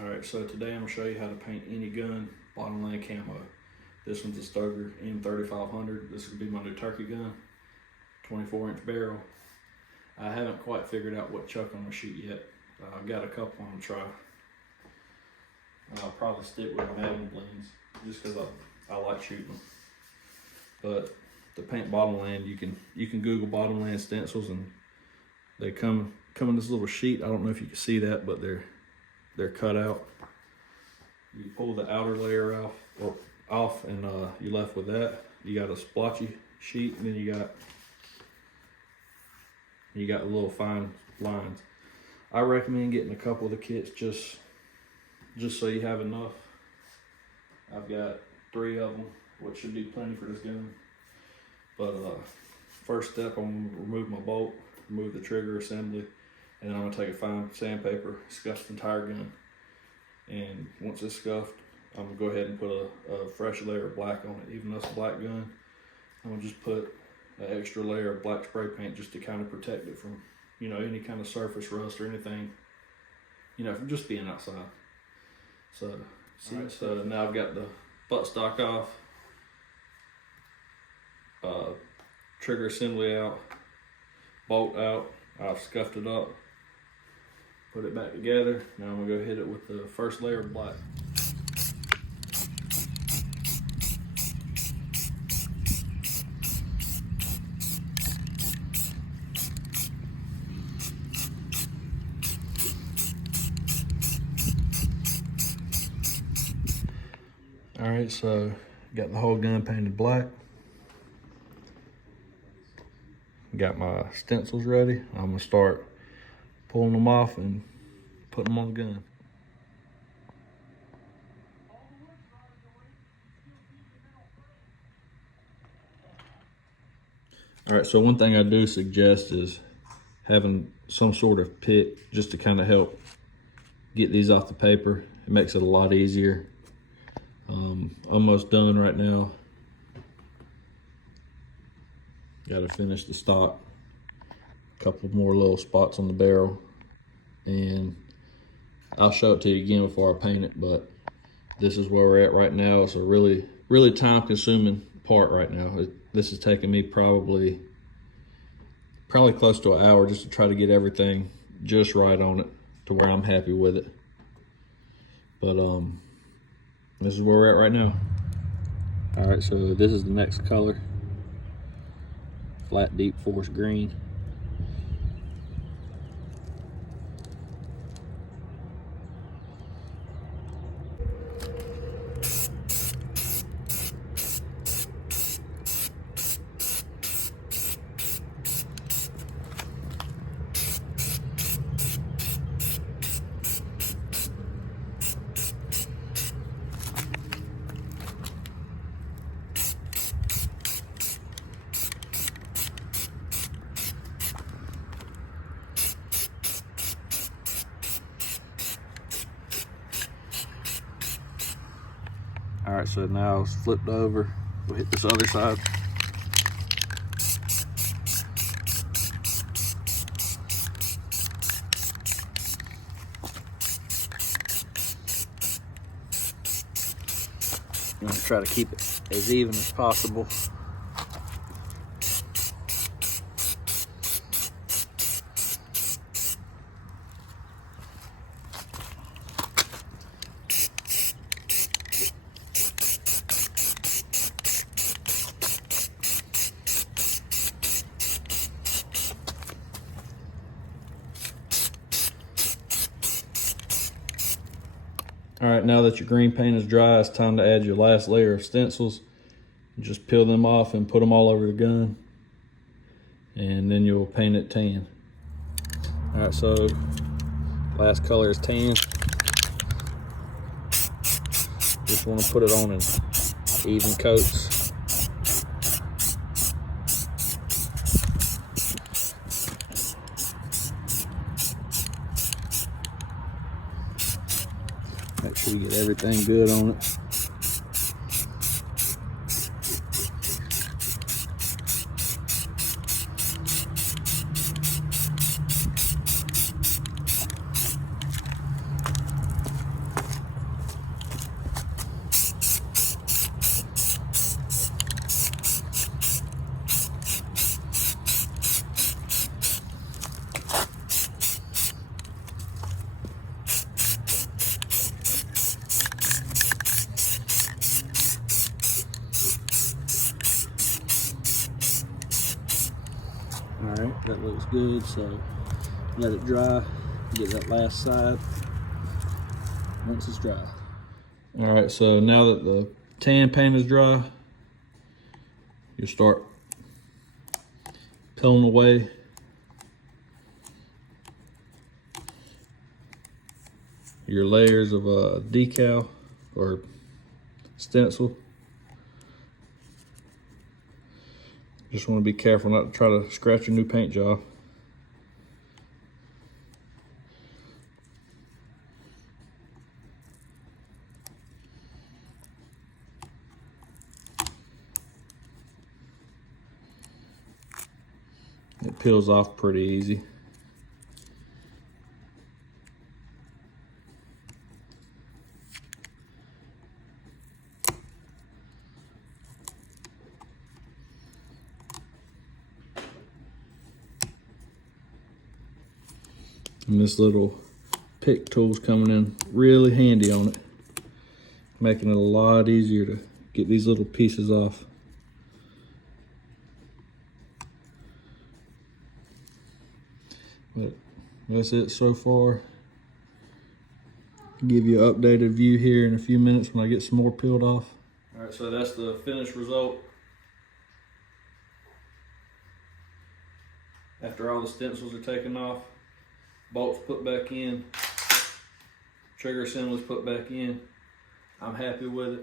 Alright, so today I'm going to show you how to paint any gun, Bottomland Camo. This one's a Stoker M3500. This will be my new turkey gun, 24-inch barrel. I haven't quite figured out what chuck I'm going to shoot yet. I've got a couple I'm going to try. I'll probably stick with Magnum blends just because I like shooting them. But to paint Bottomland, you can Google Bottomland stencils and they come in this little sheet. I don't know if you can see that, but they're cut out. You pull the outer layer off and you're left with that. You got a splotchy sheet, and then you got little fine lines. I recommend getting a couple of the kits just so you have enough. I've got 3 of them, which should be plenty for this gun. But first step, I'm gonna remove my bolt, remove the trigger assembly, and then I'm gonna take a fine sandpaper, scuff the entire gun. And once it's scuffed, I'm gonna go ahead and put a fresh layer of black on it. Even though it's a black gun, I'm gonna just put an extra layer of black spray paint just to kind of protect it from, any kind of surface rust or anything, from just being outside. So, so now I've got the buttstock off, trigger assembly out, bolt out. I've scuffed it up, put it back together. Now I'm gonna go hit it with the first layer of black. All right, so got the whole gun painted black. Got my stencils ready. I'm gonna start pulling them off and putting them on the gun. All right, so one thing I do suggest is having some sort of pick just to kind of help get these off the paper. It makes it a lot easier. Almost done right now. Got to finish the stock. A couple more little spots on the barrel, and I'll show it to you again before I paint it. But this is where we're at right now. It's a really time-consuming part right now. This is taking me probably close to an hour just to try to get everything just right on it to where I'm happy with it. But this is where we're at right now. All right, so this is the next color. Flat deep forest green. All right, so now it's flipped over. We'll hit this other side. I'm gonna try to keep it as even as possible. All right, now that your green paint is dry, it's time to add your last layer of stencils. Just peel them off and put them all over the gun, and then you'll paint it tan. All right, so last color is tan. Just want to put it on in even coats. Make sure you get everything good on it. right, that looks good. So let it dry, get that last side once it's dry. All right, so now that the tan paint is dry, you start peeling away your layers of decal or stencil. Just want to be careful not to try to scratch your new paint job. It peels off pretty easy. And this little pick tool's coming in really handy on it, making it a lot easier to get these little pieces off. But that's it so far. Give you an updated view here in a few minutes when I get some more peeled off. All right, so that's the finished result. After all the stencils are taken off, bolts put back in, trigger assemblies put back in. I'm happy with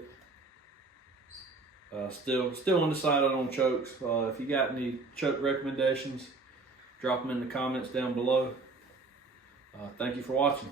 it. Still undecided on chokes. If you got any choke recommendations, drop them in the comments down below. Thank you for watching.